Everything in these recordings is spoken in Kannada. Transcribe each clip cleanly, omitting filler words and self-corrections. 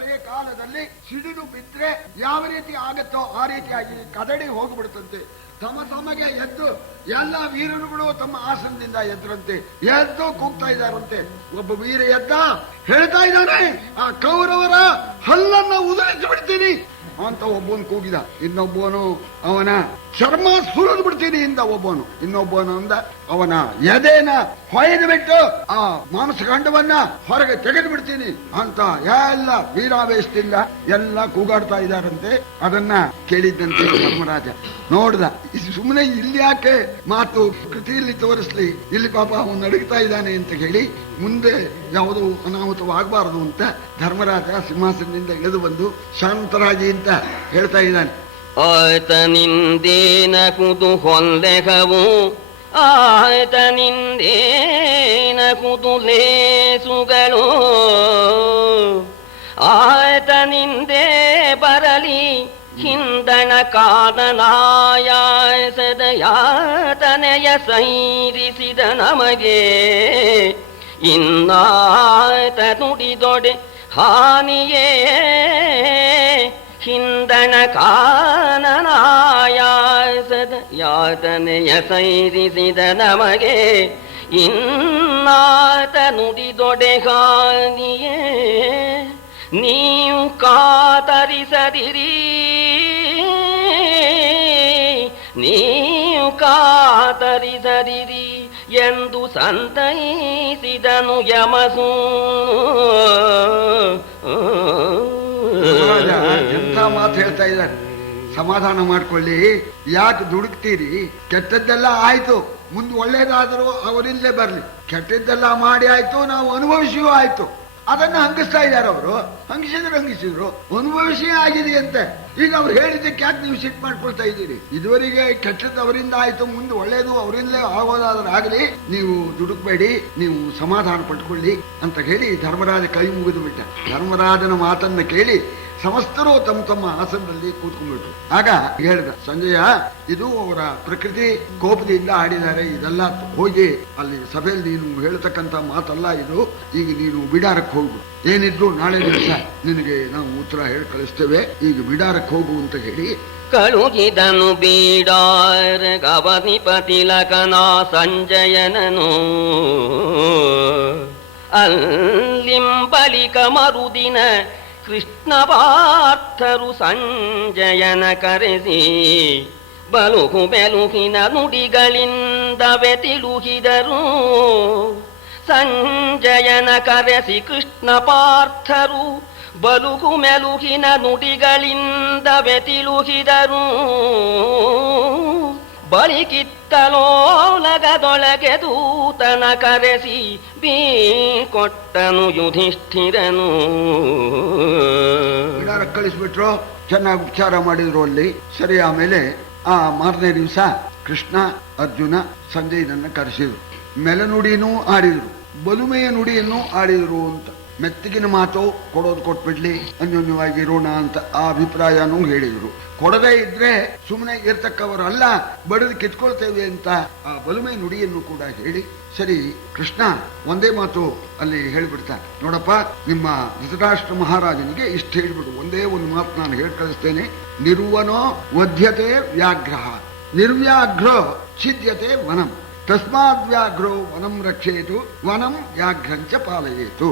ಹಳೆಯ ಕಾಲದಲ್ಲಿ ಸಿಡಿಲು ಬಿದ್ರೆ ಯಾವ ರೀತಿ ಆಗತ್ತೋ ಆ ರೀತಿಯಾಗಿ ಕದಡಿ ಹೋಗ್ಬಿಡುತ್ತಂತೆ. ತಮಗೆ ಎದ್ದು ಎಲ್ಲ ವೀರರುಗಳು ತಮ್ಮ ಆಸನದಿಂದ ಎದ್ರಂತೆ. ಎದ್ದು ಕೂಗ್ತಾ ಇದ್ದಾರಂತೆ. ಒಬ್ಬ ವೀರ ಎದ್ದ ಹೇಳ್ತಾ ಇದ್ದಾನೆ, ಆ ಕೌರವರ ಹಲ್ಲನ್ನ ಉದುರಿಸಿ ಬಿಡ್ತೀನಿ ಅಂತ ಒಬ್ಬನು ಕೂಗಿದ. ಇನ್ನೊಬ್ಬನು ಅವನ ಚರ್ಮ ಸುರಿದು ಬಿಡ್ತೀನಿ ಇಂದ ಒಬ್ಬನು. ಇನ್ನೊಬ್ಬನು ಅಂದ ಅವನ ಎದೆನ ಹೊಯ್ದು ಬಿಟ್ಟು ಆ ಮಾಂಸಖಂಡವನ್ನ ಹೊರಗೆ ತೆಗೆದು ಬಿಡ್ತೀನಿ ಅಂತ ಎಲ್ಲ ವೀರಾವೇಶದಿಂದ ಎಲ್ಲ ಕೂಗಾಡ್ತಾ ಇದ್ದಾರಂತೆ. ಅದನ್ನ ಕೇಳಿದ್ದಂತೆ ಧರ್ಮರಾಜ ನೋಡ್ದ, ಸುಮ್ಮನೆ ಇಲ್ಲಿ ಯಾಕೆ ಮಾತು ಕೃತಿಯಲ್ಲಿ ತೋರಿಸ್ಲಿ, ಇಲ್ಲಿ ಪಾಪ ಅವನು ನಡುಗ್ತಾ ಇದ್ದಾನೆ ಅಂತ ಹೇಳಿ ಮುಂದೆ ಯಾವುದು ಅನಾಹುತವಾಗಬಾರದು ಅಂತ ಧರ್ಮರಾಜ ಸಿಂಹಾಸನದಿಂದ ಇಳಿದು ಬಂದು ಶಾಂತರಾಗಿ ಅಂತ ಹೇಳ್ತಾ ಇದ್ದಾನೆ. ಆತನಿಂದೇನ ಕುತೂಹಲೆಗವು ಆತನಿಂದೇನ ಕುತೂಹಲೇಸುಗಳು ಆತನಿಂದೇ ಬರಲಿ ಹಿಂದಣ ಕಾದನಾಯಾಸದಯಾತನೆಯ ಸೈರಿಸಿದ ನಮಗೆ ಇನ್ನಾತ ನುಡಿದೊಡೆ ಹಾನಿಯೇ ಹಿಂದಣ ಕಾನನಾಯಾಸದ ಯಾತನೆಯ ಸೈರಿಸಿದ ನಮಗೆ ಇನ್ನಾತ ನುಡಿದೊಡೆ ಹಾನಿಯೇ ನೀವು ಕಾತರಿಸದಿರಿ ನೀವು ಕಾತರಿಸದಿರಿ ಎಂದು ಸಂತೈಸಿದನು ಯಮಸೂ. ಎಂತ ಮಾತು ಹೇಳ್ತಾ ಇದ್ದಾರೆ. ಸಮಾಧಾನ ಮಾಡ್ಕೊಳ್ಳಿ, ಯಾಕೆ ದುಡುಕ್ತೀರಿ? ಕೆಟ್ಟದ್ದೆಲ್ಲ ಆಯ್ತು, ಮುಂದೆ ಒಳ್ಳೇದಾದರೂ ಅವರಿಲ್ಲೇ ಬರ್ಲಿ. ಕೆಟ್ಟದ್ದೆಲ್ಲ ಮಾಡಿ ಆಯ್ತು, ನಾವು ಅನುಭವಿಸಿಯೂ ಆಯ್ತು. ಅದನ್ನ ಹಂಗಿಸ್ತಾ ಇದ್ದಾರೆ ಅವರು. ಹಂಗಿಸಿದ್ರು ಅನುಭವಿಸಿ ಆಗಿದೆಯಂತೆ. ಈಗ ಅವ್ರು ಹೇಳಿದ್ದಕ್ಕೆ ಯಾಕೆ ನೀವು ಸಿಟ್ಟು ಮಾಡ್ಕೊಳ್ತಾ ಇದ್ದೀರಿ? ಇದುವರೆಗೆ ಕೆಟ್ಟದ್ದು ಅವರಿಂದ ಆಯ್ತು, ಮುಂದೆ ಒಳ್ಳೇದು ಅವರಿಂದಲೇ ಆಗೋದಾದ್ರೆ ಆಗಲಿ, ನೀವು ದುಡುಕ್ಬೇಡಿ, ನೀವು ಸಮಾಧಾನ ಪಟ್ಕೊಳ್ಳಿ ಅಂತ ಹೇಳಿ ಧರ್ಮರಾಜ ಕೈ ಮುಗಿದು ಬಿಟ್ಟ. ಧರ್ಮರಾಜನ ಮಾತನ್ನ ಕೇಳಿ ಸಮಸ್ತರು ತಮ್ಮ ತಮ್ಮ ಆಸನದಲ್ಲಿ ಕೂತ್ಕೊಂಡ್ಬಿಟ್ರು. ಆಗ ಹೇಳಿದ ಸಂಜಯ, ಇದು ಅವರ ಪ್ರಕೃತಿ ಕೋಪದಿಂದ ಆಡಿದ್ದಾರೆ, ಇದೆಲ್ಲ ಹೋಗಿ ಅಲ್ಲಿ ಸಭೆಯಲ್ಲಿ ನೀನು ಹೇಳ್ತಕ್ಕಂಥ ಮಾತಲ್ಲ ಇದು. ಈಗ ನೀನು ಬಿಡಾರಕ್ಕೆ ಹೋಗು, ಏನಿದ್ರು ನಾಳೆ ದಿವಸ ನಿನಗೆ ನಾವು ಉತ್ತರ ಹೇಳಿ ಕಳಿಸ್ತೇವೆ, ಈಗ ಬಿಡಾರಕ್ಕೆ ಹೋಗು ಅಂತ ಹೇಳಿ ಕಳುಹಿದನು ಬೀಡಾರ ಗವನಿಪತಿ ಲಕನ ಸಂಜಯನನು. ಅಲ್ಲಿಂಬಲಿಕ ಮರುದಿನ ಕೃಷ್ಣ ಪಾರ್ಥರು ಸಂಜಯನ ಕರೆಸಿ ಬಲುಕು ಬೆಲುಕಿನ ನುಡಿಗಳಿಂದ ಬೆತಿಳುಹಿದರು. ಸಂಜಯನ ಕರೆಸಿ ಕೃಷ್ಣ ಪಾರ್ಥರು ಬಲುಕು ಮೆಲುಕಿನ ನುಡಿಗಳಿಂದ ಬೆತಿಳುಹಿದರು. ಬಳಿಕಿತ್ತಲೋಲಗದೊಳಗೆ ದೂತನ ಕರೆಸಿ ಬೀಳ್ಕೊಟ್ಟನು ಯುಧಿಷ್ಠಿರನು. ಕಳಿಸ್ಬಿಟ್ರು, ಚೆನ್ನಾಗಿ ಉಪಚಾರ ಮಾಡಿದ್ರು ಅಲ್ಲಿ. ಸರಿ, ಆಮೇಲೆ ಆ ಮಾರನೇ ದಿವಸ ಕೃಷ್ಣ ಅರ್ಜುನ ಸಂಜಯನನ್ನ ಕರೆಸಿದ್ರು. ಮೆಲನುಡಿನೂ ಆಡಿದ್ರು, ಬಲುಮೆಯ ನುಡಿಯನ್ನು ಆಡಿದ್ರು ಅಂತ. ಮೆತ್ತಿಗಿನ ಮಾತು ಕೊಡೋದು ಕೊಟ್ಬಿಡ್ಲಿ, ಅನ್ಯೋನ್ಯವಾಗಿ ಇರೋಣ ಅಂತ ಆ ಅಭಿಪ್ರಾಯನೂ ಹೇಳಿದ್ರು. ಕೊಡದೇ ಇದ್ರೆ ಸುಮ್ಮನೆ ಇರ್ತಕ್ಕವರಲ್ಲ, ಬಡದು ಕಿತ್ಕೊಳ್ತೇವೆ ಅಂತ ಆ ಬಲುಮೆ ನುಡಿಯನ್ನು ಕೂಡ ಹೇಳಿ, ಸರಿ ಕೃಷ್ಣ ಒಂದೇ ಮಾತು ಅಲ್ಲಿ ಹೇಳ್ಬಿಡ್ತಾನೆ. ನೋಡಪ್ಪ, ನಿಮ್ಮ ಧೃತರಾಷ್ಟ್ರ ಮಹಾರಾಜನಿಗೆ ಇಷ್ಟು ಹೇಳ್ಬಿಡು, ಒಂದೇ ಒಂದು ಮಾತು ನಾನು ಹೇಳಿ ಕಳಿಸ್ತೇನೆ. ನಿರ್ವನೋ ವಧ್ಯತೆ ವ್ಯಾಘ್ರಃ ನಿರ್ವ್ಯಾಘ್ರೋ ಛಿದ್ಯತೆ ವನಂ ತಸ್ಮಾದ್ವ್ಯಾಘ್ರೋ ವನಂ ರಕ್ಷೇತು ವನಂ ವ್ಯಾಘ್ರಂಚ ಪಾಲಯೇತು.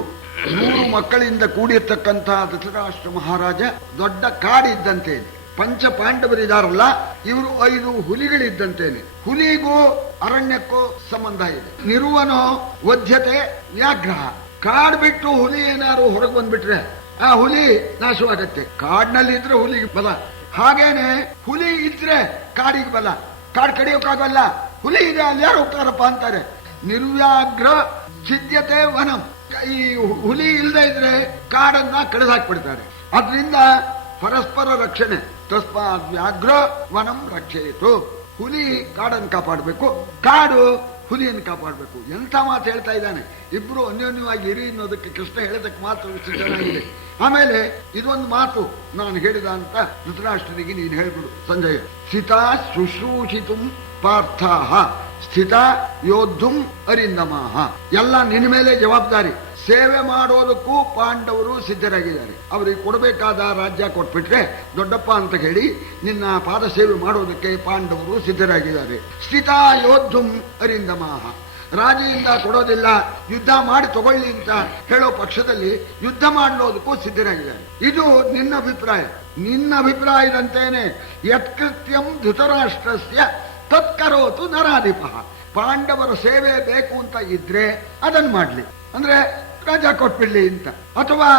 100 ಮಕ್ಕಳಿಂದ ಕೂಡಿರ್ತಕ್ಕಂತಹ ಧೃತರಾಷ್ಟ್ರ ಮಹಾರಾಜ ದೊಡ್ಡ ಕಾಡಿದ್ದಂತೇನೆ. ಪಂಚ ಪಾಂಡವರಿದಾರಲ್ಲ, ಇವರು 5 ಹುಲಿಗಳಿದ್ದಂತೇನೆ. ಹುಲಿಗೂ ಅರಣ್ಯಕ್ಕೂ ಸಂಬಂಧ ಇದೆ. ನಿರ್ವನೋ ವಧ್ಯತೆ ವ್ಯಾಘ್ರಃ. ಕಾಡ್ ಬಿಟ್ಟು ಹುಲಿ ಏನಾದ್ರು ಹೊರಗೆ ಬಂದ್ಬಿಟ್ರೆ ಆ ಹುಲಿ ನಾಶವಾಗತ್ತೆ. ಕಾಡಿನಲ್ಲಿ ಇದ್ರೆ ಹುಲಿಗೆ ಬಲ, ಹಾಗೇನೆ ಹುಲಿ ಇದ್ರೆ ಕಾಡಿಗೆ ಬಲ. ಕಾಡ್ ಕಡಿಯೋಕ್ಕಾಗಲ್ಲ, ಹುಲಿ ಇದೆ ಅಲ್ಲಿ ಯಾರು ಹೋಗ್ತಾರಪ್ಪ ಅಂತಾರೆ. ನಿರ್ವ್ಯಾಘ್ರ ಛಿದ್ಯತೆ ವನಂ. ಈ ಹುಲಿ ಇಲ್ಲದೆ ಇದ್ರೆ ಕಾಡನ್ನ ಕಡಿದಾಕ್ಬಿಡ್ತಾರೆ. ಅದರಿಂದ ಪರಸ್ಪರ ರಕ್ಷಣೆ. ತಸ್ಮಾತ್ ವ್ಯಾಘ್ರ ವನಂ ರಕ್ಷೇತು. ಹುಲಿ ಕಾಡನ್ನು ಕಾಪಾಡಬೇಕು, ಕಾಡು ಹುಲಿಯನ್ನು ಕಾಪಾಡಬೇಕು. ಎಂಥ ಮಾತು ಹೇಳ್ತಾ ಇದ್ದಾನೆ. ಇಬ್ರು ಅನ್ಯೋನ್ಯವಾಗಿ ಇರಿ ಅನ್ನೋದಕ್ಕೆ ಕೃಷ್ಣ ಹೇಳೋದಕ್ಕೆ ಮಾತ್ರ ಚೆನ್ನಾಗಿದೆ. ಆಮೇಲೆ ಇದೊಂದು ಮಾತು ನಾನು ಹೇಳಿದ ಅಂತ ಧೃತರಾಷ್ಟ್ರನಿಗೆ ನೀನು ಹೇಳ್ಬಿಡು ಸಂಜಯ. ಸ್ಥಿತಾ ಶುಶ್ರೂಷಿತು ಪಾರ್ಥಾಹ ಸ್ಥಿತ ಯೋದ್ಧುಂ ಅರಿಂದಮಾಹ. ಎಲ್ಲ ನಿನ್ನ ಮೇಲೆ ಜವಾಬ್ದಾರಿ. ಸೇವೆ ಮಾಡೋದಕ್ಕೂ ಪಾಂಡವರು ಸಿದ್ಧರಾಗಿದ್ದಾರೆ. ಅವರಿಗೆ ಕೊಡಬೇಕಾದ ರಾಜ್ಯ ಕೊಟ್ಬಿಟ್ರೆ ದೊಡ್ಡಪ್ಪ ಅಂತ ಹೇಳಿ ನಿನ್ನ ಪಾದ ಸೇವೆ ಮಾಡೋದಕ್ಕೆ ಪಾಂಡವರು ಸಿದ್ಧರಾಗಿದ್ದಾರೆ. ಸ್ಥಿತ ಯೋದ್ಧುಂ ಅರಿಂದಮಾಹ, ರಾಜೆಯಿಂದ ಕೊಡೋದಿಲ್ಲ, ಯುದ್ಧ ಮಾಡಿ ತಗೊಳ್ಳಿ ಅಂತ ಹೇಳೋ ಪಕ್ಷದಲ್ಲಿ ಯುದ್ಧ ಮಾಡಲೋದಕ್ಕೂ ಸಿದ್ಧರಾಗಿದ್ದಾರೆ. ಇದು ನಿನ್ನ ಅಭಿಪ್ರಾಯ. ನಿನ್ನ ಅಭಿಪ್ರಾಯದಂತೇನೆ ಯತ್ಕೃತ್ಯಂ ಧೃತರಾಷ್ಟ್ರಸ್ಯ ತತ್ಕರೋತು ನರಾಧಿಪ. ಪಾಂಡವರ ಸೇವೆ ಬೇಕು ಅಂತ ಇದ್ರೆ ಅದನ್ನು ಮಾಡ್ಲಿ, ಅಂದ್ರೆ ರಾಜ ಕೊಟ್ಬಿಡ್ಲಿ ಅಂತ. ಅಥವಾ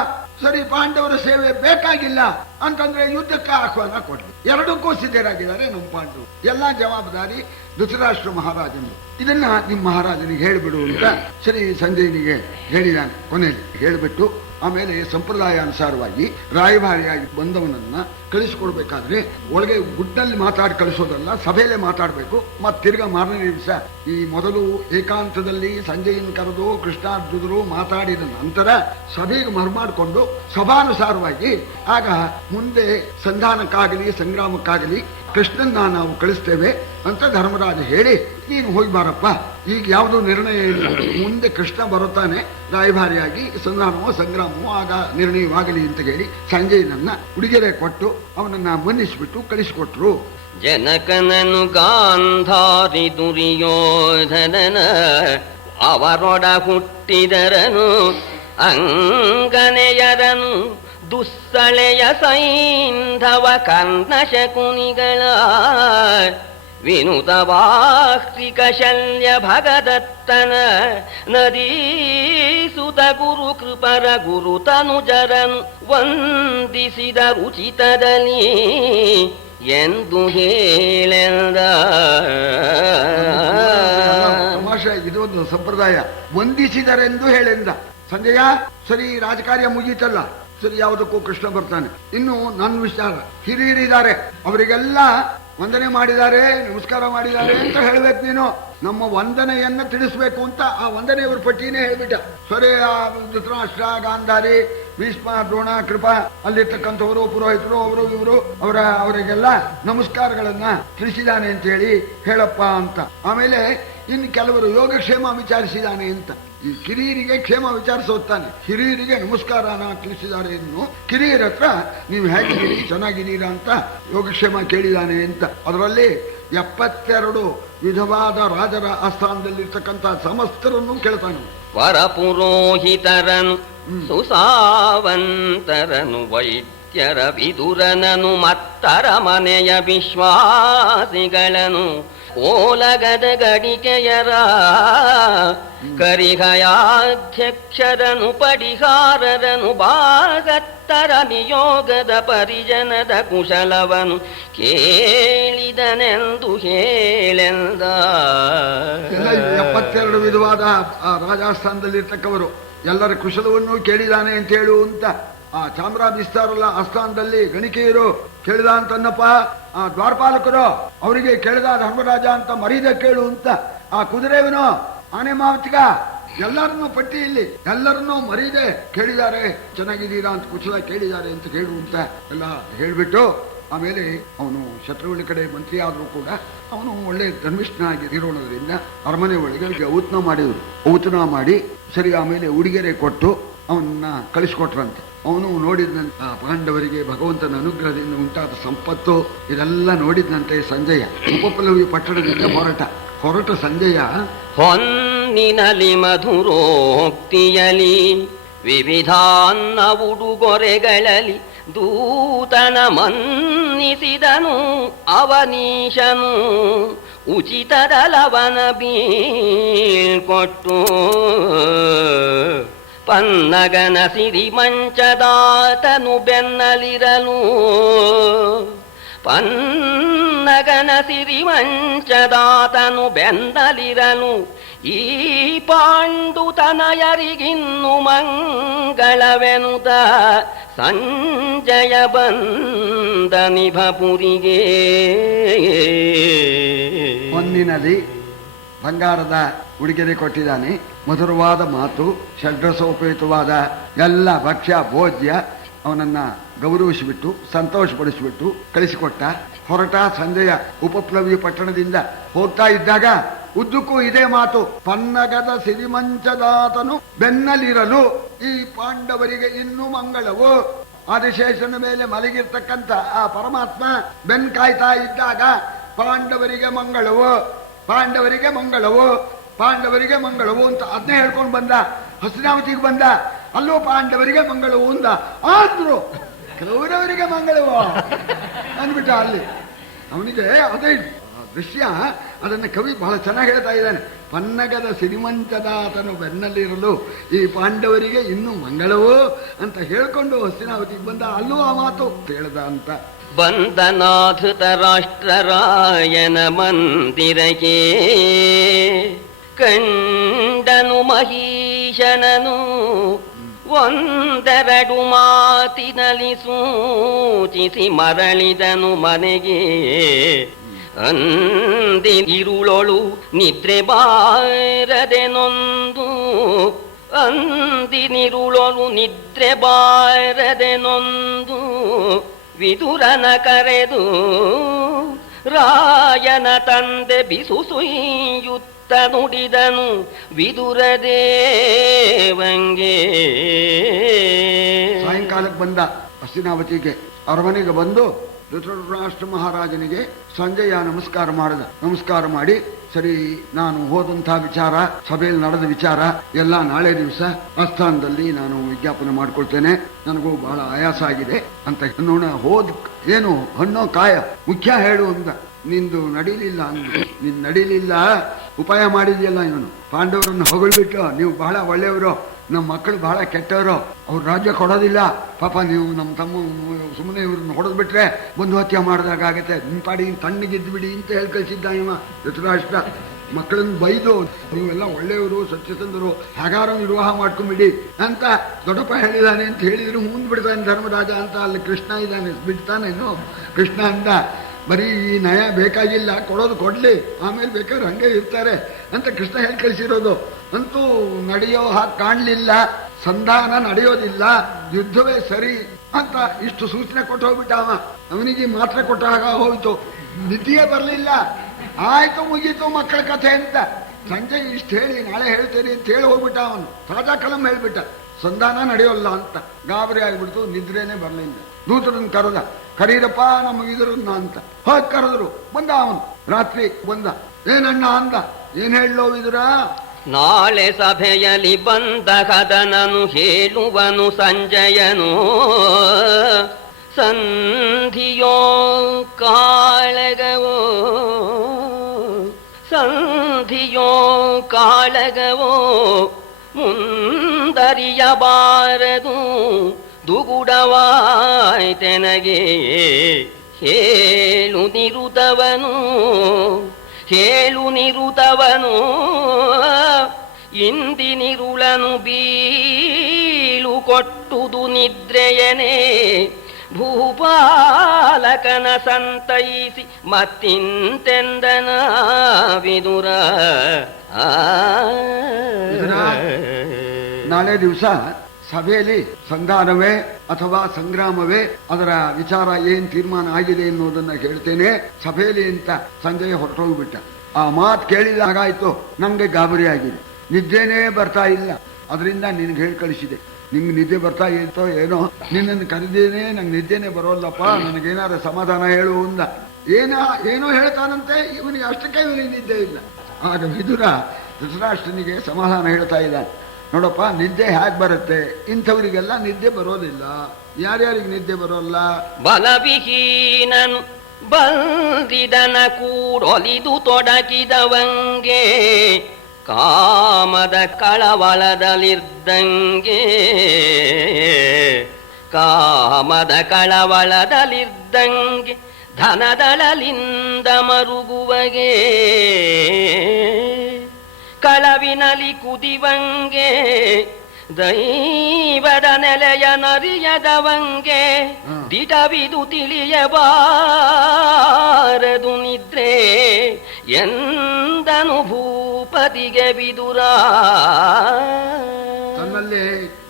ಸರಿ ಪಾಂಡವರ ಸೇವೆ ಬೇಕಾಗಿಲ್ಲ ಅಂತಂದ್ರೆ ಯುದ್ಧಕ್ಕೆ ಆಹ್ವಾನ ಕೊಡ್ಲಿ. ಎರಡಕ್ಕೂ ಸಿದ್ಧರಾಗಿದ್ದಾರೆ ನಮ್ಮ ಪಾಂಡವರು. ಎಲ್ಲಾ ಜವಾಬ್ದಾರಿ ಧೃತರಾಷ್ಟ್ರ ಮಹಾರಾಜನು. ಇದನ್ನ ನಿಮ್ಮ ಮಹಾರಾಜನಿಗೆ ಹೇಳಿಬಿಡು ಅಂತ ಸರಿ ಸಂಜಯನಿಗೆ ಹೇಳಿದಾನೆ. ಕೊನೆಯಲ್ಲಿ ಹೇಳಿಬಿಟ್ಟು ಆಮೇಲೆ ಸಂಪ್ರದಾಯ ಅನುಸಾರವಾಗಿ ರಾಯಭಾರಿಯಾಗಿ ಬಂದವನನ್ನ ಕಳಿಸಿಕೊಡ್ಬೇಕಾದ್ರೆ ಒಳಗೆ ಗುಡ್ಡಲ್ಲಿ ಮಾತಾಡಿ ಕಳಿಸೋದಲ್ಲ, ಸಭೆಯಲ್ಲೇ ಮಾತಾಡಬೇಕು. ಮತ್ತೆ ತಿರ್ಗಾ ಮಾರನೇ ದಿವಸ ಈ ಮೊದಲು ಏಕಾಂತದಲ್ಲಿ ಸಂಜಯನ ಕರೆದು ಕೃಷ್ಣಾರ್ಜುನರು ಮಾತಾಡಿದ ನಂತರ ಸಭೆಗೆ ಮರ್ಮಾಡಿಕೊಂಡು ಸಭಾನುಸಾರವಾಗಿ ಆಗ ಮುಂದೆ ಸಂಧಾನಕ್ಕಾಗಲಿ ಸಂಗ್ರಾಮಕ್ಕಾಗಲಿ ಕೃಷ್ಣನ್ನ ನಾವು ಕಳಿಸ್ತೇವೆ ಅಂತ ಧರ್ಮರಾಜ ಹೇಳಿ ನೀನು ಹೋಗಿ ಬಾರಪ್ಪ, ಈಗ ಯಾವುದೋ ನಿರ್ಣಯ ಇಲ್ಲ, ಮುಂದೆ ಕೃಷ್ಣ ಬರುತ್ತಾನೆ ರಾಯಭಾರಿಯಾಗಿ, ಸಂಧಾನವೋ ಸಂಗ್ರಾಮವೋ ಆಗ ನಿರ್ಣಯವಾಗಲಿ ಅಂತ ಹೇಳಿ ಸಂಜಯನನ್ನ ಉಡುಗೊರೆ ಕೊಟ್ಟು ಅವನನ್ನ ಮನ್ನಿಸಿಬಿಟ್ಟು ಕಳಿಸಿಕೊಟ್ರು. ಜನಕನನು ಗಾಂಧಾರಿ ದುರ್ಯೋಧನನ ಅವರೊಡ ಹುಟ್ಟಿದರನು ಅಂಗನೆಯರನು ದುಸ್ಸಳೆಯ ಸೈಂಧವ ಕರ್ಣ ಶಕುನಿಗಳ ವಿನುತ ವಾರ್ಷಿಕ ಶಲ್ಯ ಭಗದತ್ತನ ನದೀಸುತ ಗುರು ಕೃಪರ ಗುರು ತನುಜರನು ವಂದಿಸಿದ ರುಚಿತದಲ್ಲಿ ಎಂದು ಹೇಳೆಂದ. ತಮಾಷೆ, ಇದೊಂದು ಸಂಪ್ರದಾಯ. ವಂದಿಸಿದರೆಂದು ಹೇಳೆಂದ. ಸಂಜಯ, ಸರಿ ರಾಜಕಾರ್ಯ ಮುಗೀತಲ್ಲ, ಸರಿ ಯಾವುದಕ್ಕೂ ಕೃಷ್ಣ ಬರ್ತಾನೆ. ಇನ್ನು ನನ್ನ ವಿಚಾರ, ಹಿರಿಯರಿದ್ದಾರೆ, ಅವರಿಗೆಲ್ಲ ವಂದನೆ ಮಾಡಿದ್ದಾರೆ, ನಮಸ್ಕಾರ ಮಾಡಿದ್ದಾರೆ ಅಂತ ಹೇಳ್ಬೇಕು. ನೀನು ನಮ್ಮ ವಂದನೆಯನ್ನ ತಿಳಿಸ್ಬೇಕು ಅಂತ ಆ ವಂದನೆಯವರ ಪಟ್ಟಿನೇ ಹೇಳ್ಬಿಟ್ಟ. ಸರಿ, ಧೃತರಾಷ್ಟ್ರ, ಗಾಂಧಾರಿ, ಭೀಷ್ಮ, ದ್ರೋಣ, ಕೃಪಾ, ಅಲ್ಲಿರ್ತಕ್ಕಂಥವರು ಪುರೋಹಿತರು, ಅವರು ಇವರು ಅವರಿಗೆಲ್ಲ ನಮಸ್ಕಾರಗಳನ್ನ ತಿಳಿಸಿದಾನೆ ಅಂತ ಹೇಳಿ ಹೇಳಪ್ಪ ಅಂತ. ಆಮೇಲೆ ಇನ್ನು ಕೆಲವರು ಯೋಗಕ್ಷೇಮ ವಿಚಾರಿಸಿದಾನೆ ಅಂತ. ಈ ಕಿರಿಯರಿಗೆ ಕ್ಷೇಮ ವಿಚಾರಿಸೋತಾನೆ, ಹಿರಿಯರಿಗೆ ನಮಸ್ಕಾರನ ತಿಳಿಸಿದ್ದಾರೆ. ಇನ್ನು ಕಿರಿಯರ ಹತ್ರ ನೀವು ಹೇಗಿದ್ದೀರಿ, ಚೆನ್ನಾಗಿದ್ದೀರಾ ಅಂತ ಯೋಗಕ್ಷೇಮ ಕೇಳಿದಾನೆ ಅಂತ. ಅದರಲ್ಲಿ 72 ವಿಧವಾದ ರಾಜರ ಆಸ್ಥಾನದಲ್ಲಿರ್ತಕ್ಕಂಥ ಸಮಸ್ತರನ್ನು ಕೇಳ್ತಾನೆ. ವರಪುರೋಹಿತರನು ಸುಸಾವಂತರನು ವೈದ್ಯರ ವಿದುರನನು ಮತ್ತರ ಮನೆಯ ವಿಶ್ವಾಸಿಗಳನ್ನು ಓಲಗದ ಗಡಿಕೆಯರ ಕರಿಹಯಾಧ್ಯಕ್ಷರನು ಪಡಿಹಾರರನು ಭಾಗತ್ತರ ನಿಯೋಗದ ಪರಿಜನದ ಕುಶಲವನು ಕೇಳಿದನೆಂದು ಹೇಳೆಂದ. 72 ವಿಧವಾದ ರಾಜಾಸ್ಥಾನದಲ್ಲಿರ್ತಕ್ಕವರು ಎಲ್ಲರ ಕುಶಲವನ್ನು ಕೇಳಿದಾನೆ ಅಂತ ಹೇಳು ಅಂತ. ಆ ಚಾಮರಾಜ ಇರ್ತಾರಲ್ಲ ಆಸ್ಥಾನದಲ್ಲಿ ಗಣಿಕೆಯರು ಕೇಳಿದ ಅಂತನ್ನಪ್ಪ. ಆ ದ್ವಾರಪಾಲಕರು ಅವರಿಗೆ ಕೇಳಿದ ಧರ್ಮರಾಜ ಅಂತ ಮರೀದೆ ಕೇಳು ಅಂತ. ಆ ಕುದುರೆವನು ಆನೆ ಮಾವತಿಗ ಎಲ್ಲರನ್ನೂ ಪಟ್ಟಿಯಲ್ಲಿ ಎಲ್ಲರನ್ನೂ ಮರೀದೆ ಕೇಳಿದ್ದಾರೆ, ಚೆನ್ನಾಗಿದ್ದೀರಾ ಅಂತ ಕುಶಲ ಕೇಳಿದ್ದಾರೆ ಅಂತ ಹೇಳು ಅಂತ ಎಲ್ಲ ಹೇಳ್ಬಿಟ್ಟು ಆಮೇಲೆ ಅವನು ಶತ್ರುಗಳ ಕಡೆ ಮಂತ್ರಿ ಆದ್ರೂ ಕೂಡ ಅವನು ಒಳ್ಳೆ ಧರ್ಮಿಷ್ಠನಾಗಿ ಇರೋಣದ್ರಿಂದ ಅರಮನೆ ಒಳಗೆ ಔತಣ ಮಾಡಿದ್ರು. ಔತಣ ಮಾಡಿ ಸರಿ ಆಮೇಲೆ ಉಡುಗೊರೆ ಕೊಟ್ಟು ಅವನ್ನ ಕಳಿಸ್ಕೊಟ್ರಂತೆ. ಅವನು ನೋಡಿದಂತ ಪಾಂಡವರಿಗೆ ಭಗವಂತನ ಅನುಗ್ರಹದಿಂದ ಉಂಟಾದ ಸಂಪತ್ತು ಇದೆಲ್ಲ ನೋಡಿದಂತೆ ಸಂಜಯ ಉಪಪ್ಲವಿ ಪಟ್ಟಣದಿಂದ ಹೊರಟ ಸಂಜಯ ಹೊನ್ನಿನಲಿ ಮಧುರೋಕ್ತಿಯಲಿ ವಿವಿಧಾನ್ನ ಉಡುಗೊರೆಗಳಲ್ಲಿ ದೂತನ ಮನ್ನಿಸಿದನು ಅವನೀಶನು ಉಚಿತದ ಲವನ ಬೀಳ್ಕೊಟ್ಟು ಪನ್ನಗನ ಸಿರಿ ಮಂಚದಾತನು ಬೆನ್ನಲಿರಲು ಪನ್ನಗನ ಸಿರಿ ಮಂಚದಾತನು ಬೆನ್ನಲಿರಲು ಈ ಪಾಂಡುತನಯರಿಗಿನ್ನು ಮಂಗಳವೆನುತ ಸಂಜಯ ಬಂದ ನಿಭಪುರಿಗೆ. ಹೊನ್ನಿನಲ್ಲಿ ಬಂಗಾರದ ಉಡುಗೊರೆ ಕೊಟ್ಟಿದ್ದಾನೆ. ಮಧುರವಾದ ಮಾತು, ಷಡ್ರಸೋಪೇತವಾದ ಎಲ್ಲ ಭಕ್ಷ್ಯ ಭೋಜ್ಯ ಅವನನ್ನ ಗೌರವಿಸಿಬಿಟ್ಟು ಸಂತೋಷಪಡಿಸಿಬಿಟ್ಟು ಕಳಿಸಿಕೊಟ್ಟ. ಹೊರಟ ಸಂಜೆಯ ಉಪಪ್ಲವ್ಯ ಪಟ್ಟಣದಿಂದ ಹೋಗ್ತಾ ಇದ್ದಾಗ ಉದ್ದಕ್ಕೂ ಇದೇ ಮಾತು, ಪನ್ನಗದ ಸಿರಿಮಂಚದಾತನು ಬೆನ್ನಲಿರಲು ಈ ಪಾಂಡವರಿಗೆ ಇನ್ನೂ ಮಂಗಳವು. ಆದಿಶೇಷನ ಮೇಲೆ ಮಲಗಿರ್ತಕ್ಕಂಥ ಆ ಪರಮಾತ್ಮ ಬೆನ್ ಕಾಯ್ತಾ ಇದ್ದಾಗ ಪಾಂಡವರಿಗೆ ಮಂಗಳವು, ಪಾಂಡವರಿಗೆ ಮಂಗಳವು, ಪಾಂಡವರಿಗೆ ಮಂಗಳವು ಅಂತ ಅದನ್ನೇ ಹೇಳ್ಕೊಂಡು ಬಂದ. ಹಸ್ತಿನಾವತಿಗೆ ಬಂದ, ಅಲ್ಲೂ ಪಾಂಡವರಿಗೆ ಮಂಗಳವು ಅಂದ. ಆದ್ರು ಕೌರವರಿಗೆ ಮಂಗಳವು ಅಂದ್ಬಿಟ್ಟ. ಅಲ್ಲಿ ಅವನಿಗೆ ಅದೇ ದೃಶ್ಯ, ಅದನ್ನು ಕವಿ ಬಹಳ ಚೆನ್ನಾಗಿ ಹೇಳ್ತಾ ಇದ್ದಾನೆ. ಪನ್ನಗದ ಸಿರಿಮಂಚದಾತನು ಬೆನ್ನಲ್ಲಿರಲು ಈ ಪಾಂಡವರಿಗೆ ಇನ್ನೂ ಮಂಗಳವು ಅಂತ ಹೇಳ್ಕೊಂಡು ಹಸ್ತಿನಾವತಿಗೆ ಬಂದ. ಅಲ್ಲೂ ಆ ಮಾತು ಹೇಳ್ದ ಅಂತ. ಬಂದನಾಧೃತ ರಾಷ್ಟ್ರರಾಯನ ಮಂದಿರಕ್ಕೆ ಕಂಡನು ಮಹೀಶನನು ಒಂದೆರಡು ಮಾತಿನಲ್ಲಿ ಸೂಚಿಸಿ ಮರಳಿದನು ಮನೆಗೆ. ಅಂದಿ ಇರುಳೊಳು ನಿದ್ರೆ ಬಾರದೆ ನೊಂದು, ಅಂದಿನಿರುಳೊಳು ನಿದ್ರೆ ಬಾರದೆ ನೊಂದು ವಿದುರನ ಕರೆದು ರಾಯನ ತಂದೆ ಬಿಸುಸುಯ್ಯುತ್ತ ನುಡಿದನು ವಿದುರದೇವಂಗೆ. ಸಾಯಂಕಾಲಕ್ಕೆ ಬಂದ ಹಸ್ತಿನಾವತಿಗೆ. ಅರಮನೆಗೆ ಬಂದು ಧೃತರಾಷ್ಟ್ರ ಮಹಾರಾಜನಿಗೆ ಸಂಜಯ ನಮಸ್ಕಾರ ಮಾಡಿದ. ನಮಸ್ಕಾರ ಮಾಡಿ, ಸರಿ ನಾನು ಹೋದಂತಹ ವಿಚಾರ, ಸಭೆಯಲ್ಲಿ ನಡೆದ ವಿಚಾರ ಎಲ್ಲ ನಾಳೆ ದಿವಸ ಆಸ್ಥಾನದಲ್ಲಿ ನಾನು ವಿಜ್ಞಾಪನೆ ಮಾಡ್ಕೊಳ್ತೇನೆ, ನನಗೂ ಬಹಳ ಆಯಾಸ ಆಗಿದೆ ಅಂತ. ನೋಡ ಹೋದ್ ಏನು ಹಣ್ಣೋ ಕಾಯ ಮುಖ್ಯ ಹೇಳು ಅಂದ. ನಿಂದು ನಡೀಲಿಲ್ಲ ಅಂದ್ರು. ನಿನ್ ನಡೀಲಿಲ್ಲ, ಉಪಾಯ ಮಾಡಿದ್ಯಲ್ಲ ಇವನು. ಪಾಂಡವರನ್ನು ಹೊಗಳ್ಬಿಟ್ಟು ನೀವು ಬಹಳ ಒಳ್ಳೆಯವರು, ನಮ್ಮ ಮಕ್ಕಳು ಬಹಳ ಕೆಟ್ಟವರು, ಅವ್ರು ರಾಜ್ಯ ಕೊಡೋದಿಲ್ಲ, ಪಾಪ ನೀವು ನಮ್ಮ ತಮ್ಮ ಸುಮ್ಮನೆ ಇವ್ರನ್ನ ಹೊಡೆದು ಬಿಟ್ರೆ ಬಂಧು ಹತ್ಯೆ ಮಾಡಿದಾಗ ಆಗತ್ತೆ, ನಿಮ್ಮ ಪಾಡಿ ತಣ್ಣಗಿದ್ದು ಬಿಡಿ ಅಂತ ಹೇಳಿ ಕಳಿಸಿದ್ದ ಇವ ಧೃತರಾಷ್ಟ್ರ. ಮಕ್ಕಳನ್ನು ಬೈದು ನೀವೆಲ್ಲ ಒಳ್ಳೆಯವರು, ಸತ್ಯಸಂಧರು, ಹೇಗಾರ ನಿರ್ವಾಹ ಮಾಡ್ಕೊಂಡ್ಬಿಡಿ ಅಂತ ದೊಡ್ಡಪ್ಪ ಹೇಳಿದಾನೆ ಅಂತ ಹೇಳಿದ್ರು ಮುಂದೆ ಬಿಡ್ತಾನೆ ಧರ್ಮರಾಜ ಅಂತ. ಅಲ್ಲಿ ಕೃಷ್ಣ ಇದ್ದಾನೆ, ಬಿಡ್ತಾನೇನು ಕೃಷ್ಣ ಅಂತ. ಬರೀ ಈ ನಯ ಬೇಕಾಗಿಲ್ಲ, ಕೊಡೋದು ಕೊಡ್ಲಿ, ಆಮೇಲೆ ಬೇಕಾದ್ರೆ ಹಂಗೆ ಇರ್ತಾರೆ ಅಂತ ಕೃಷ್ಣ ಹೇಳಿ ಕಳಿಸಿರೋದು. ಅಂತೂ ನಡೆಯೋ ಹಾಗೆ ಕಾಣಲಿಲ್ಲ, ಸಂಧಾನ ನಡೆಯೋದಿಲ್ಲ, ಯುದ್ಧವೇ ಸರಿ ಅಂತ ಇಷ್ಟು ಸೂಚನೆ ಕೊಟ್ಟು ಹೋಗ್ಬಿಟ್ಟ ಅವ. ಅವನಿಗೆ ಮಾತ್ರ ಕೊಟ್ಟ ಹಾಗ ಹೋಯ್ತು, ನಿದ್ಯೆ ಬರಲಿಲ್ಲ. ಆಯ್ತು ಮುಗೀತು ಮಕ್ಕಳ ಕಥೆ ಅಂತ ಸಂಜೆ ಇಷ್ಟು ಹೇಳಿ ನಾಳೆ ಹೇಳ್ತೇನೆ ಅಂತ ಹೇಳಿ ಹೋಗ್ಬಿಟ್ಟ ಅವನು. ರಾಜಾ ಕಲಂ ಹೇಳ್ಬಿಟ್ಟ, ಸಂಧಾನ ನಡೆಯೋಲ್ಲ ಅಂತ. ಗಾಬರಿ ಆಗ್ಬಿಡ್ತು, ನಿದ್ರೇನೆ ಬರಲಿಲ್ಲ. ದೂತರನ್ನ ಕರೆದ, ಕರೀರಪ್ಪ ನಮ್ಮ ವಿದುರನ್ನ ಅಂತ. ಹೋಗಿ ಕರೆದ್ರು, ಬಂದ ಅವನು. ರಾತ್ರಿ ಬಂದ, ಏನಣ್ಣ ಅಂದ. ಏನ್ ಹೇಳೋ ವಿದುರ? ನಾಳೆ ಸಭೆಯಲ್ಲಿ ಬಂದ ಕದನನು ಹೇಳುವನು ಸಂಜಯನು. ಸಂಧಿಯೋ ಕಾಳಗವೋ, ಸಂಧಿಯೋ ಕಾಳಗವೋ ಮುಂದರಿಯಬಾರದು ದುಗುಡವಾಯ್ತೆನಗೆ. ಹೇಳು ನಿರುತವನು, ಹೇಳು ನಿರುತವನು ಇಂದಿನಿರುಳನು ಬೀಳು ಕೊಟ್ಟುದು ನಿದ್ರೆಯನೇ. ಭೂಪಾಲಕನ ಸಂತೈಸಿ ಮತ್ತಿಂತೆಂದನ ವಿದುರ. ನಾಳೆ ದಿವಸ ಸಭೆಯಲ್ಲಿ ಸಂಧಾನವೇ ಅಥವಾ ಸಂಗ್ರಾಮವೇ, ಅದರ ವಿಚಾರ ಏನ್ ತೀರ್ಮಾನ ಆಗಿದೆ ಎನ್ನುವುದನ್ನ ಹೇಳ್ತೇನೆ ಸಭೆಯಲ್ಲಿ ಅಂತ ಸಂಜೆ ಹೊರಟೋಗ್ಬಿಟ್ಟ. ಆ ಮಾತು ಕೇಳಿದಾಗಾಯ್ತು, ನಂಗೆ ಗಾಬರಿ ಆಗಿದೆ, ನಿದ್ದೆನೇ ಬರ್ತಾ ಇಲ್ಲ. ಅದರಿಂದ ನಿನ್ಗೆ ಹೇಳಿ ಕಳಿಸಿದೆ. ನಿಮ್ಗೆ ನಿದ್ದೆ ಬರ್ತಾ ಇರ್ತೋ ಏನೋ, ನಿನ್ನನ್ನು ಕರೆದೇನೆ ನಂಗೆ ನಿದ್ದೆನೇ ಬರೋಲ್ಲಪ್ಪ, ನನಗೇನಾದ್ರು ಸಮಾಧಾನ ಹೇಳು ಅಂದ. ಏನೋ ಹೇಳ್ತಾನಂತೆ, ಇವನಿಗೆ ಅಷ್ಟಕ್ಕೆ ಇವನಿಗೆ ನಿದ್ದೆ ಇಲ್ಲ. ಆಗ ವಿದುರ ಧೃತರಾಷ್ಟ್ರನಿಗೆ ಸಮಾಧಾನ ಹೇಳ್ತಾ ಇದ್ದಾನೆ. ನೋಡಪ್ಪ, ನಿದ್ದೆ ಹೇಗೆ ಬರುತ್ತೆ? ಇಂಥವರಿಗೆಲ್ಲ ನಿದ್ದೆ ಬರೋದಿಲ್ಲ. ಯಾರ್ಯಾರಿಗೆ ನಿದ್ದೆ ಬರೋಲ್ಲ? ಬಲವಿಹೀನನು ಬಂದಿದನ ಕೂಡೊಲಿದು ತೊಡಗಿದವಂಗೆ, ಕಾಮದ ಕಳವಳದಲ್ಲಿರ್ದಂಗೆ, ಕಾಮದ ಕಳವಳದಲ್ಲಿರ್ದಂಗೆ ಧನದಳಲಿಂದ ಮರುಗುವಗೆ, ಕಳವಿನಲಿ ಕುದಿವಂಗೆ ದೈವದ ನೆಲೆಯ ನರಿಯದವಂಗೆ, ದಿಟವಿದು ತಿಳಿಯಬಾರದು ನಿದ್ರೆ ಎಂದನು ಭೂಪತಿಗೆ ವಿದುರ. ತನ್ನಲ್ಲೇ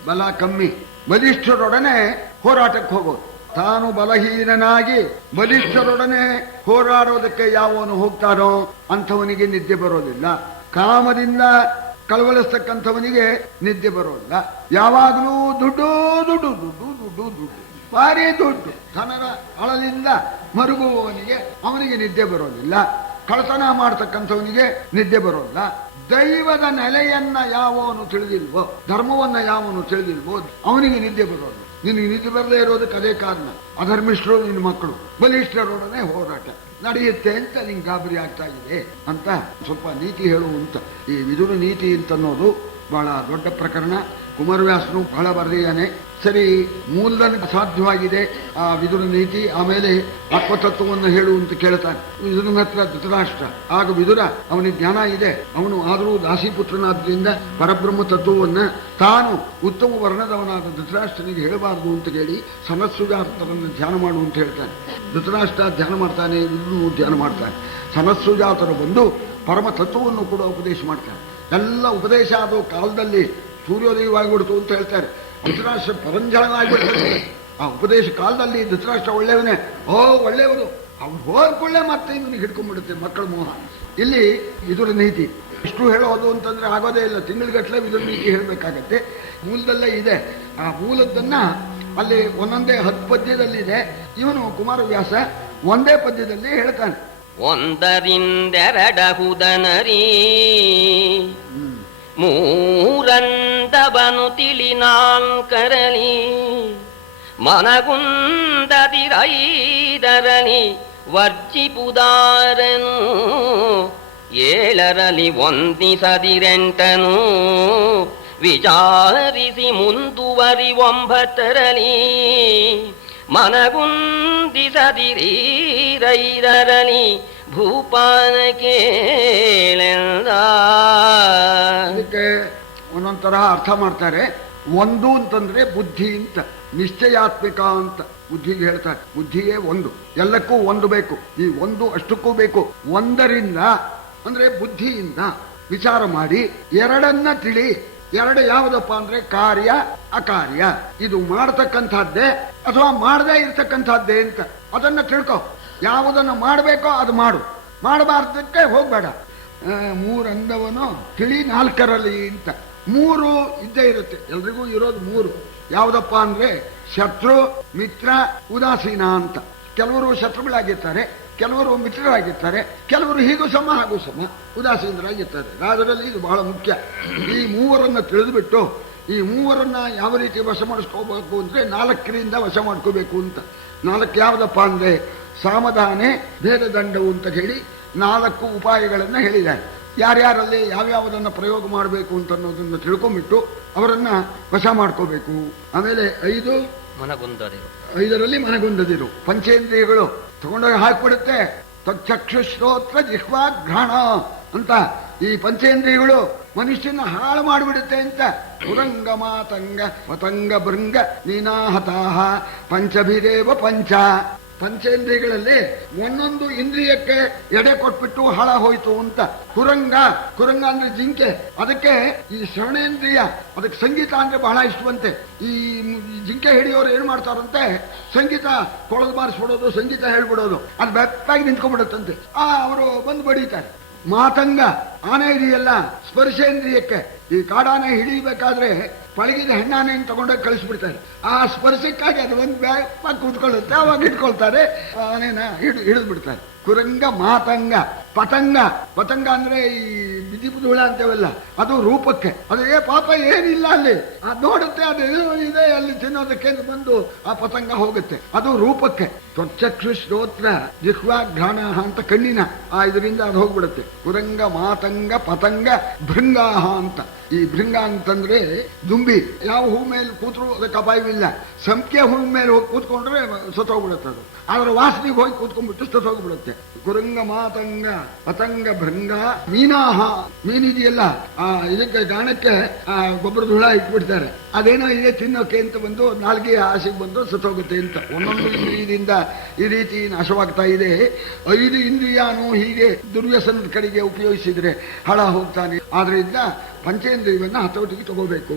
ಬಲ ಕಮ್ಮಿ, ಬಲಿಷ್ಠರೊಡನೆ ಹೋರಾಟಕ್ಕೆ ಹೋಗೋದು. ತಾನು ಬಲಹೀನನಾಗಿ ಬಲಿಷ್ಠರೊಡನೆ ಹೋರಾಡೋದಕ್ಕೆ ಯಾವನು ಹೋಗ್ತಾನೋ ಅಂಥವನಿಗೆ ನಿದ್ದೆ ಬರೋದಿಲ್ಲ. ಕಾಮದಿಂದ ಕಳವಳಿಸ್ತಕ್ಕಂಥವನಿಗೆ ನಿದ್ದೆ ಬರೋದಿಲ್ಲ. ಯಾವಾಗಲೂ ದುಡ್ಡು ದುಡ್ಡು ದುಡ್ಡು ದುಡ್ಡು ದುಡ್ಡು ಭಾರಿ ದುಡ್ಡು ಧನದ ಅಳಲಿಂದ ಮರುಗುವವನಿಗೆ ಅವನಿಗೆ ನಿದ್ದೆ ಬರೋದಿಲ್ಲ. ಕಳತನ ಮಾಡ್ತಕ್ಕಂಥವನಿಗೆ ನಿದ್ದೆ ಬರೋಲ್ಲ. ದೈವದ ನೆಲೆಯನ್ನ ಯಾವನು ತಿಳಿದಿಲ್ವೋ, ಧರ್ಮವನ್ನ ಯಾವನು ತಿಳಿದಿಲ್ವೋ ಅವನಿಗೆ ನಿದ್ದೆ ಬರೋದು. ನಿನಗೆ ನಿದ್ದೆ ಬರದೇ ಇರೋದಕ್ಕೆ ಅದೇ ಕಾರಣ. ಅಧರ್ಮಿಷ್ಠರು ನಿನ್ನ ಮಕ್ಕಳು, ಬಲಿಷ್ಠರೊಡನೆ ಹೋರಾಟ ನಡೆಯುತ್ತೆ ಅಂತ ನಿಂಗೆ ಗಾಬರಿ ಆಗ್ತಾ ಇದೆ ಅಂತ ಸ್ವಲ್ಪ ನೀತಿ ಹೇಳುವಂತ. ಈ ವಿದುರ ನೀತಿ ಅಂತನ್ನೋದು ಬಹಳ ದೊಡ್ಡ ಪ್ರಕರಣ. ಕುಮಾರವ್ಯಾಸನು ಬಹಳ ಬರೆದಿದ್ದಾನೆ. ಸರಿ, ಮೂಲದಲ್ಲಿ ಸಾಧ್ಯವಾಗಿದೆ ಆ ವಿದುರ ನೀತಿ. ಆಮೇಲೆ ಆತ್ಮತತ್ವವನ್ನು ಹೇಳುವಂತ ಕೇಳ್ತಾನೆ ವಿದುರನ ಹತ್ರ ಧೃತರಾಷ್ಟ್ರ. ಆಗ ವಿದುರ ಅವನಿಗೆ ಜ್ಞಾನ ಇದೆ, ಅವನು ಆದರೂ ದಾಸಿಪುತ್ರನಾದ್ರಿಂದ ಪರಬ್ರಹ್ಮ ತತ್ವವನ್ನ ತಾನು ಉತ್ತಮ ವರ್ಣದವನಾದ ಧೃತರಾಷ್ಟ್ರನಿಗೆ ಹೇಳಬಾರದು ಅಂತ ಹೇಳಿ ಸನತ್ಸುಜಾತರನ್ನು ಧ್ಯಾನ ಮಾಡು ಅಂತ ಹೇಳ್ತಾನೆ. ಧೃತರಾಷ್ಟ್ರ ಧ್ಯಾನ ಮಾಡ್ತಾನೆ, ವಿದುರನು ಧ್ಯಾನ ಮಾಡ್ತಾನೆ. ಸನತ್ಸುಜಾತರು ಬಂದು ಪರಮ ತತ್ವವನ್ನು ಕೂಡ ಉಪದೇಶ ಮಾಡ್ತಾನೆ. ಎಲ್ಲ ಉಪದೇಶ ಆದ ಕಾಲದಲ್ಲಿ ಸೂರ್ಯೋದಯವಾಗಿಬಿಡ್ತು ಅಂತ ಹೇಳ್ತಾರೆ. ಧೃತರಾಷ್ಟ್ರ ಪರಂಜಳನಾಗಿಬಿಡ್ತಾರೆ. ಆ ಉಪದೇಶ ಕಾಲದಲ್ಲಿ ಧೃತರಾಷ್ಟ್ರ ಒಳ್ಳೆಯವನೇ, ಒಳ್ಳೆಯವರು, ಅವ್ನು ಹೋಗ್ಕೊಳ್ಳೆ ಮತ್ತೆ ಇವನಿಗೆ ಹಿಡ್ಕೊಂಡ್ಬಿಡುತ್ತೆ ಮಕ್ಕಳ ಮೋಹ. ಇಲ್ಲಿ ವಿದುರ ನೀತಿ ಇಷ್ಟು ಹೇಳೋದು ಅಂತಂದ್ರೆ ಆಗೋದೇ ಇಲ್ಲ. ತಿಂಗಳಿಗಟ್ಟಲೆ ವಿದುರ ನೀತಿ ಹೇಳಬೇಕಾಗತ್ತೆ. ಮೂಲದಲ್ಲೇ ಇದೆ. ಆ ಮೂಲದ್ದನ್ನ ಅಲ್ಲಿ ಒಂದೊಂದೇ 10 ಪದ್ಯದಲ್ಲಿದೆ. ಇವನು ಕುಮಾರವ್ಯಾಸ ಒಂದೇ ಪದ್ಯದಲ್ಲಿ ಹೇಳ್ತಾನೆ. ಒಂದರಿಂದೆರಡಹುದನರಿ ಮೂರಂದವನು ತಿಳಿ ನಾಲ್ಕರಲಿ ಮನಗುಂದದಿರೈದರಲಿ ವರ್ಜಿಪುದಾರನು ಏಳರಲಿ ಒಂದಿಸದಿರೆಂಟನು ವಿಚಾರಿಸಿ ಮುಂದುವರಿ 9ರಲಿ ಮನಗುಂದಿಸದಿರೈದರಲಿ ಭೂಪಾನ ಕೇಳೆಂದ. ಅದಕ್ಕೆ ಒಂದೊಂದ್ ತರಹ ಅರ್ಥ ಮಾಡ್ತಾರೆ. ಒಂದು ಅಂತಂದ್ರೆ ಬುದ್ಧಿ ಅಂತ, ನಿಶ್ಚಯಾತ್ಮಿಕ ಅಂತ ಬುದ್ಧಿಗೆ ಹೇಳ್ತಾರೆ. ಬುದ್ಧಿಯೇ ಒಂದು, ಎಲ್ಲಕ್ಕೂ ಒಂದು ಬೇಕು. ಈ ಒಂದು ಅಷ್ಟಕ್ಕೂ ಬೇಕು. ಒಂದರಿಂದ ಅಂದ್ರೆ ಬುದ್ಧಿಯಿಂದ ವಿಚಾರ ಮಾಡಿ ಎರಡನ್ನ ತಿಳಿ. ಎರಡು ಯಾವುದಪ್ಪ ಅಂದ್ರೆ ಕಾರ್ಯ ಅಕಾರ್ಯ. ಇದು ಮಾಡತಕ್ಕಂಥದ್ದೇ ಅಥವಾ ಮಾಡದೇ ಇರ್ತಕ್ಕಂಥದ್ದೇ ಅಂತ ಅದನ್ನ ತಿಳ್ಕೊ. ಯಾವುದನ್ನು ಮಾಡಬೇಕೋ ಅದು ಮಾಡು, ಮಾಡಬಾರ್ದಕ್ಕೆ ಹೋಗ್ಬೇಡ. ಮೂರಂದವನು ತಿಳಿ ನಾಲ್ಕರಲ್ಲಿ ಅಂತ. ಮೂರು ಇದ್ದೇ ಇರುತ್ತೆ, ಎಲ್ರಿಗೂ ಇರೋದು ಮೂರು. ಯಾವುದಪ್ಪ ಅಂದ್ರೆ ಶತ್ರು, ಮಿತ್ರ, ಉದಾಸೀನ ಅಂತ. ಕೆಲವರು ಶತ್ರುಗಳಾಗಿರ್ತಾರೆ, ಕೆಲವರು ಮಿತ್ರರಾಗಿರ್ತಾರೆ, ಕೆಲವರು ಹೀಗೂ ಸಮ ಹಾಗೂ ಸಮ ಉದಾಸೀನರಾಗಿರ್ತಾರೆ. ರಾಜರಲ್ಲಿ ಇದು ಬಹಳ ಮುಖ್ಯ. ಈ ಮೂವರನ್ನ ತಿಳಿದುಬಿಟ್ಟು ಈ ಮೂವರನ್ನ ಯಾವ ರೀತಿ ವಶ ಮಾಡಿಸ್ಕೋಬೇಕು ಅಂದ್ರೆ 4ರಿಂದ ವಶ ಮಾಡ್ಕೋಬೇಕು ಅಂತ. 4 ಯಾವುದಪ್ಪ ಅಂದ್ರೆ ಸಾಮಧಾನೆ, ಭೇದದಂಡವು ಅಂತ ಹೇಳಿ 4 ಉಪಾಯಗಳನ್ನ ಹೇಳಿದ್ದಾರೆ. ಯಾರ್ಯಾರಲ್ಲಿ ಯಾವ್ಯಾವುದನ್ನ ಪ್ರಯೋಗ ಮಾಡಬೇಕು ಅಂತ ಅನ್ನೋದನ್ನ ತಿಳ್ಕೊಂಡ್ಬಿಟ್ಟು ಅವರನ್ನ ವಶ ಮಾಡ್ಕೋಬೇಕು. ಆಮೇಲೆ 5ರಲ್ಲಿ ಮನಗುಂದದಿರು. ಪಂಚೇಂದ್ರಿಯಗಳು ತಗೊಂಡೋಗಿ ಹಾಕ್ಬಿಡುತ್ತೆ. ಚಕ್ಷು ಶ್ರೋತ್ರ ಜಿಹ್ವಾ ಘ್ರಾಣ ಅಂತ ಈ ಪಂಚೇಂದ್ರಿಯಗಳು ಮನುಷ್ಯನ ಹಾಳು ಮಾಡಿಬಿಡುತ್ತೆ ಅಂತ. ಪುರಂಗ ಮಾತಂಗ ಪತಂಗ ಭೃಂಗ ನೀನಾಹತಾಹ ಪಂಚಭಿರೇವ ಪಂಚ. ಪಂಚೇಂದ್ರಿಯಗಳಲ್ಲಿ ಒಂದೊಂದು ಇಂದ್ರಿಯಕ್ಕೆ ಎಡೆ ಕೊಟ್ಬಿಟ್ಟು ಹಾಳ ಹೋಯ್ತು ಅಂತ. ಕುರಂಗ ಅಂದ್ರೆ ಜಿಂಕೆ, ಅದಕ್ಕೆ ಈ ಶ್ರವಣೇಂದ್ರಿಯ, ಅದಕ್ಕೆ ಸಂಗೀತ ಅಂದ್ರೆ ಬಹಳ ಇಷ್ಟವಂತೆ. ಈ ಜಿಂಕೆ ಹಿಡಿಯೋರು ಏನ್ ಮಾಡ್ತಾರಂತೆ, ಸಂಗೀತ ಕೊಳದು ಬಾರಿಸ್ಬಿಡೋದು, ಸಂಗೀತ ಹೇಳ್ಬಿಡೋದು, ಅದು ಬೆಪ್ಪಾಗಿ ನಿಂತ್ಕೊಂಡ್ಬಿಡುತ್ತಂತೆ. ಅವರು ಬಂದು ಬಡೀತಾರೆ. ಮಾತಂಗ ಆನೆ ಇದೆಯಲ್ಲ, ಸ್ಪರ್ಶೇಂದ್ರಿಯಕ್ಕೆ. ಈ ಕಾಡಾನೆ ಹಿಡಿಬೇಕಾದ್ರೆ ಪಳಗಿದ ಹೆಣ್ಣಾನೆಯನ್ನು ತಗೊಂಡೋಗಿ ಕಳಿಸ್ಬಿಡ್ತಾರೆ. ಆ ಸ್ಪರ್ಶಕ್ಕಾಗಿ ಅದು ಒಂದು ಬ್ಯಾಗ್ ಕೂತ್ಕೊಳ್ಳುತ್ತೆ, ಅವಾಗ ಇಟ್ಕೊಳ್ತಾರೆ, ಆನೆನ ಹಿಡಿದು ಬಿಡ್ತಾರೆ. ಕುರಂಗ ಮಾತಂಗ. ಪತಂಗ ಅಂದ್ರೆ ಈ ಬಿದಿಬುದುಳ ಅಂತೇವಲ್ಲ, ಅದು ರೂಪಕ್ಕೆ. ಅದೇ ಪಾಪ ಏನಿಲ್ಲ ಅಲ್ಲಿ, ಅದು ನೋಡುತ್ತೆ, ಅದು ಇದೆ ಅಲ್ಲಿ ತಿನ್ನೋದಕ್ಕೆ ಬಂದು ಆ ಪತಂಗ ಹೋಗುತ್ತೆ, ಅದು ರೂಪಕ್ಕೆ. ತ್ವಚಕ್ಷು ಶ್ರೋತ್ರ ಜಿಹ್ವಾ ಘ್ರಾಣ ಅಂತ ಕಣ್ಣಿನ ಇದರಿಂದ ಅದು ಹೋಗ್ಬಿಡುತ್ತೆ. ಕುರಂಗ ಮಾತಂಗ ಪತಂಗ ಭೃಂಗಾಹ ಅಂತ. ಈ ಭೃಂಗ ಅಂತಂದ್ರೆ ದುಂಬಿ. ಯಾವ ಹೂ ಮೇಲೆ ಕೂತ್ರು ಅದಕ್ಕೆ ಅಪಾಯವಿಲ್ಲ. ಸಂಖ್ಯೆ ಹೂ ಮೇಲೆ ಹೋಗಿ ಕೂತ್ಕೊಂಡ್ರೆ ಸತ್ತೋಗ್ಬಿಡುತ್ತೆ ಅದು. ಅದರ ವಾಸನೆಗೆ ಹೋಗಿ ಕೂತ್ಕೊಂಡ್ಬಿಟ್ಟು ಸತ್ತೋಗ್ಬಿಡುತ್ತೆ. ಕುರಂಗ ಮಾತಂಗ ಪತಂಗ ಭೃಂಗ ಮೀನಾಹ. ಮೀನಿದೆಯಲ್ಲ, ಇದಕ್ಕೆ ಗಾಣಕ್ಕೆ ಗೊಬ್ಬರದ ಹುಳ ಇಟ್ಬಿಡ್ತಾರೆ. ಅದೇನೋ ಇದೆ ತಿನ್ನೋಕೆ ಅಂತ ಬಂದು ನಾಲ್ಗೆ ಆಸೆಗೆ ಬಂದು ಸತ್ತೋಗುತ್ತೆ ಅಂತ. ಒಂದೊಂದು ಇಂದ್ರಿಯದಿಂದ ಈ ರೀತಿ ನಾಶವಾಗ್ತಾ ಇದೆ. 5 ಇಂದ್ರಿಯಾನು ಹೀಗೆ ದುರ್ವ್ಯಸನದ ಕಡೆಗೆ ಉಪಯೋಗಿಸಿದ್ರೆ ಹಾಳ ಹೋಗ್ತಾನೆ. ಆದ್ರಿಂದ ಪಂಚೇಂದ್ರಿಯವನ್ನ ಹತೋಟಿಗೆ ತಗೋಬೇಕು.